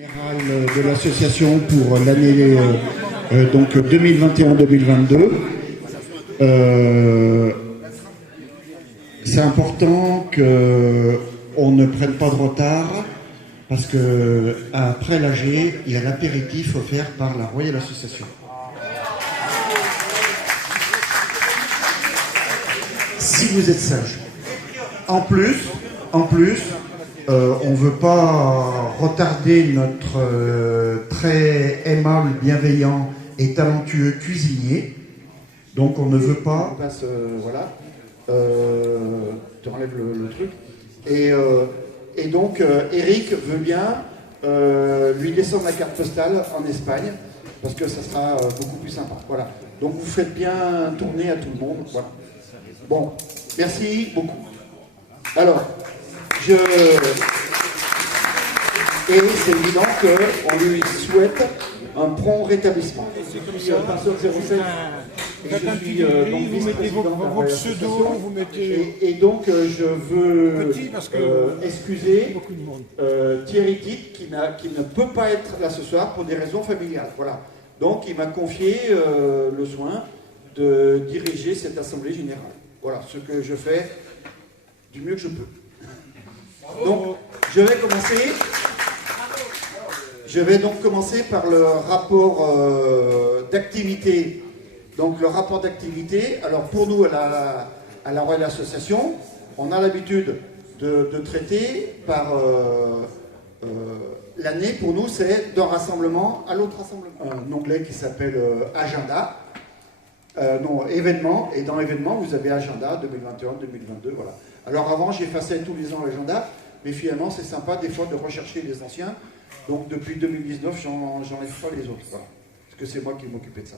Général de l'association pour l'année donc 2021-2022. C'est important qu'on ne prenne pas de retard parce que après l'AG, il y a l'apéritif offert par la Royal Association. Si vous êtes sage. En plus, on ne veut pas retarder notre très aimable, bienveillant et talentueux cuisinier. Donc on ne veut pas... voilà. Tu enlèves le truc. Et donc Eric veut bien lui descendre la carte postale en Espagne parce que ça sera beaucoup plus sympa. Voilà. Donc vous faites bien tourner à tout le monde. Voilà. Bon, merci beaucoup. Alors, et c'est évident qu'on lui souhaite un prompt rétablissement. Personne 07, et je suis donc vice-président vos pseudos, vous mettez... Et donc je veux excuser Thierry Tit qui ne peut pas être là ce soir pour des raisons familiales. Voilà. Donc il m'a confié le soin de diriger cette assemblée générale. Voilà, ce que je fais du mieux que je peux. Donc, je vais donc commencer par le rapport d'activité. Donc, le rapport d'activité, alors pour nous, à la Royal Association, on a l'habitude de traiter par l'année, pour nous, c'est d'un rassemblement à l'autre rassemblement. Un onglet qui s'appelle Agenda. Non, événements, et dans l'événement, vous avez agenda 2021, 2022, voilà. Alors avant, j'effaçais tous les ans l'agenda, mais finalement, c'est sympa des fois de rechercher les anciens. Donc depuis 2019, j'enlève pas les autres, voilà, parce que c'est moi qui m'occupais de ça.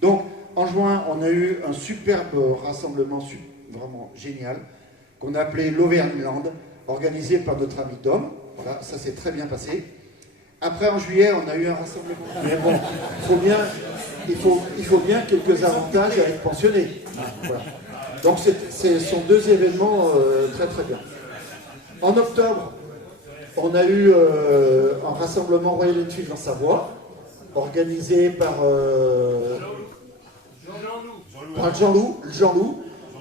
Donc, en juin, on a eu un superbe rassemblement, vraiment génial, qu'on a appelé l'Auvergne-Land, organisé par notre ami Dom. Voilà, ça s'est très bien passé. Après, en juillet, on a eu un rassemblement. Mais bon, il faut bien quelques avantages à être pensionné. Voilà. Donc, ce sont deux événements très très bien. En octobre, on a eu un rassemblement Royal Enfield en Savoie, organisé par Jean-Loup,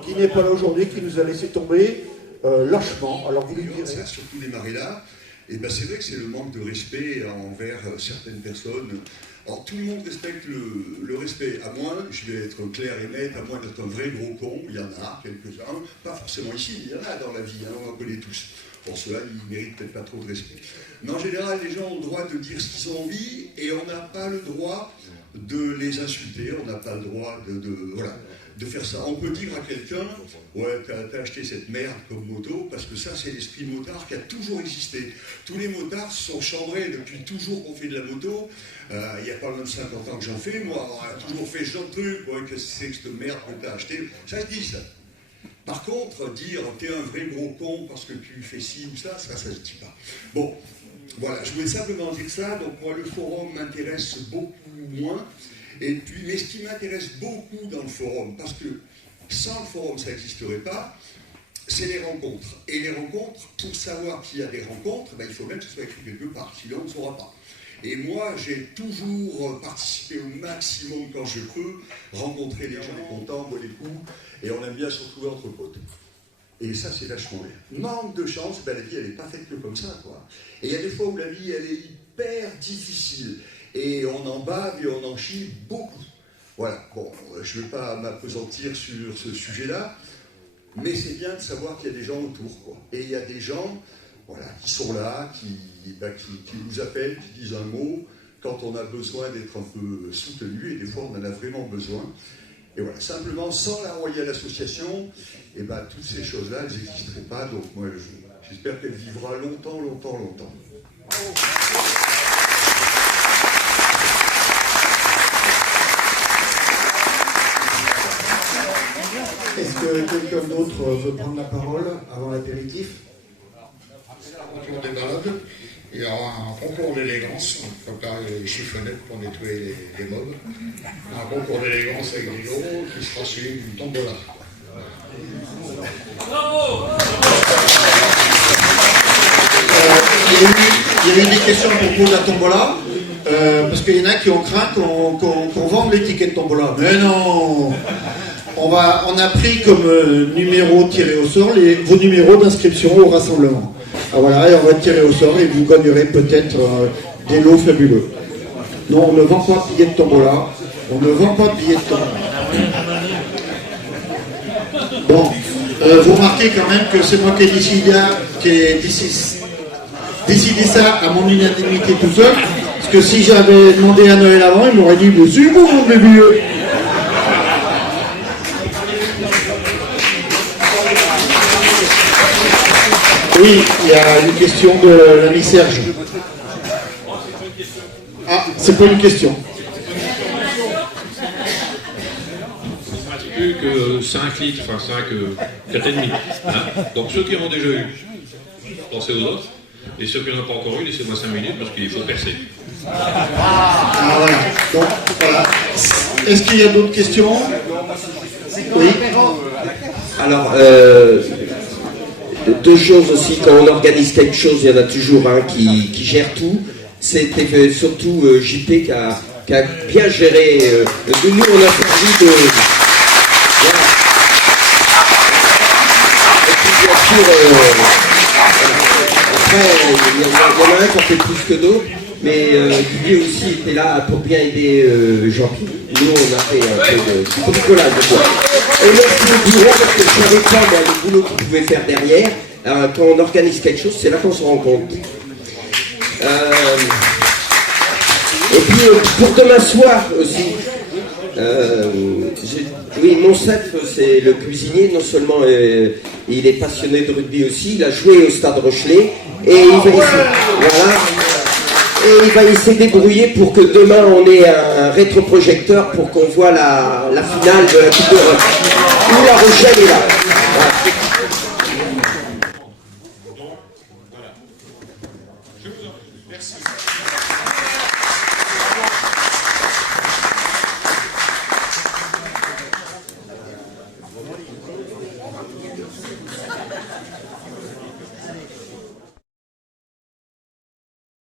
qui n'est pas là aujourd'hui, qui nous a laissé tomber lâchement. Alors, vous lui direz. Surtout démarrer là. Et ben c'est vrai que c'est le manque de respect envers certaines personnes. Alors tout le monde respecte le respect, à moins, je vais être clair et net, à moins d'être un vrai gros con, il y en a quelques-uns, pas forcément ici, il y en a dans la vie, hein, on en connaît tous. Pour cela, ils méritent peut-être pas trop de respect. Mais en général, les gens ont le droit de dire ce qu'ils ont envie, et on n'a pas le droit de les insulter, on n'a pas le droit de faire ça. On peut dire à quelqu'un, ouais, t'as acheté cette merde comme moto, parce que ça, c'est l'esprit motard qui a toujours existé. Tous les motards sont chambrés depuis toujours qu'on fait de la moto. Il n'y a pas loin de 50 ans que j'en fais, moi, on a toujours fait ce genre de truc, ouais, que c'est que cette merde que t'as acheté. Ça se dit, ça. Par contre, dire t'es un vrai gros con parce que tu fais ci ou ça se dit pas. Bon, voilà, je voulais simplement dire ça. Donc moi, le forum m'intéresse beaucoup moins. Et puis, mais ce qui m'intéresse beaucoup dans le forum, parce que sans le forum, ça n'existerait pas, c'est les rencontres. Et les rencontres, pour savoir qu'il y a des rencontres, ben, il faut même que ce soit écrit quelque part, sinon on ne saura pas. Et moi, j'ai toujours participé au maximum quand je peux, rencontrer les gens, les contents, boire des coups, et on aime bien se retrouver entre potes. Et ça, c'est vachement bien. Manque de chance, ben, la vie, elle n'est pas faite que comme ça, quoi. Et il y a des fois où la vie, elle est hyper difficile. Et on en bave et on en chie beaucoup. Voilà, bon, je ne vais pas m'appesantir sur ce sujet-là, mais c'est bien de savoir qu'il y a des gens autour, quoi. Et il y a des gens, voilà, qui sont là, qui nous appellent, qui disent un mot, quand on a besoin d'être un peu soutenu, et des fois on en a vraiment besoin. Et voilà, simplement, sans la Royal Association, et ben, toutes ces choses-là, elles n'existeraient pas, donc moi, j'espère qu'elle vivra longtemps, longtemps, longtemps. Est-ce que quelqu'un d'autre veut prendre la parole avant l'apéritif? Autour des balades, il y aura un concours d'élégance, donc là les chiffonnettes pour nettoyer les mobs, un concours d'élégance avec des euros qui sera suivi d'une tombola. Bravo. Il y a y a eu des questions à propos de la tombola, parce qu'il y en a qui ont craint qu'on vende les tickets de tombola. Mais non, on a pris comme numéro tiré au sort vos numéros d'inscription au rassemblement. Ah, voilà, et on va tirer au sort et vous gagnerez peut-être des lots fabuleux. Non, on ne vend pas de billets de tombola. On ne vend pas de billets de tombola. Bon, vous remarquez quand même que c'est moi qui ai décidé ça à mon unanimité tout seul. Parce que si j'avais demandé à Noël avant, il m'aurait dit « Mais c'est vous, mes billets !» Oui, il y a une question de l'ami Serge. Ah, c'est pas une question. Plus que 5 litres, enfin 4,5. Hein. Donc ceux qui en ont déjà eu, pensez aux autres. Et ceux qui n'en ont pas encore eu, laissez-moi 5 minutes parce qu'il faut percer. Ah voilà. Donc voilà. Est-ce qu'il y a d'autres questions? Oui. Alors, deux choses aussi, quand on organise quelque chose, il y en a toujours un qui gère tout. C'était surtout JP qui a bien géré. Nous, on a servi de... Voilà. Et puis bien sûr, après, il y en a un qui en fait plus que d'autres, mais Didier aussi était là pour bien aider Jean-Pierre. Nous, on a fait un peu de bricolage de quoi. Et merci au bureau, parce que je savais pas moi, le boulot qu'il pouvait faire derrière. Quand on organise quelque chose, c'est là qu'on se rend compte. Et puis pour demain soir aussi, oui, Monsef, c'est le cuisinier, non seulement il est passionné de rugby aussi, il a joué au Stade Rochelet, et il va essayer de débrouiller pour que demain on ait un rétroprojecteur pour qu'on voit la finale de la Coupe d'Europe, où La Rochelle est là.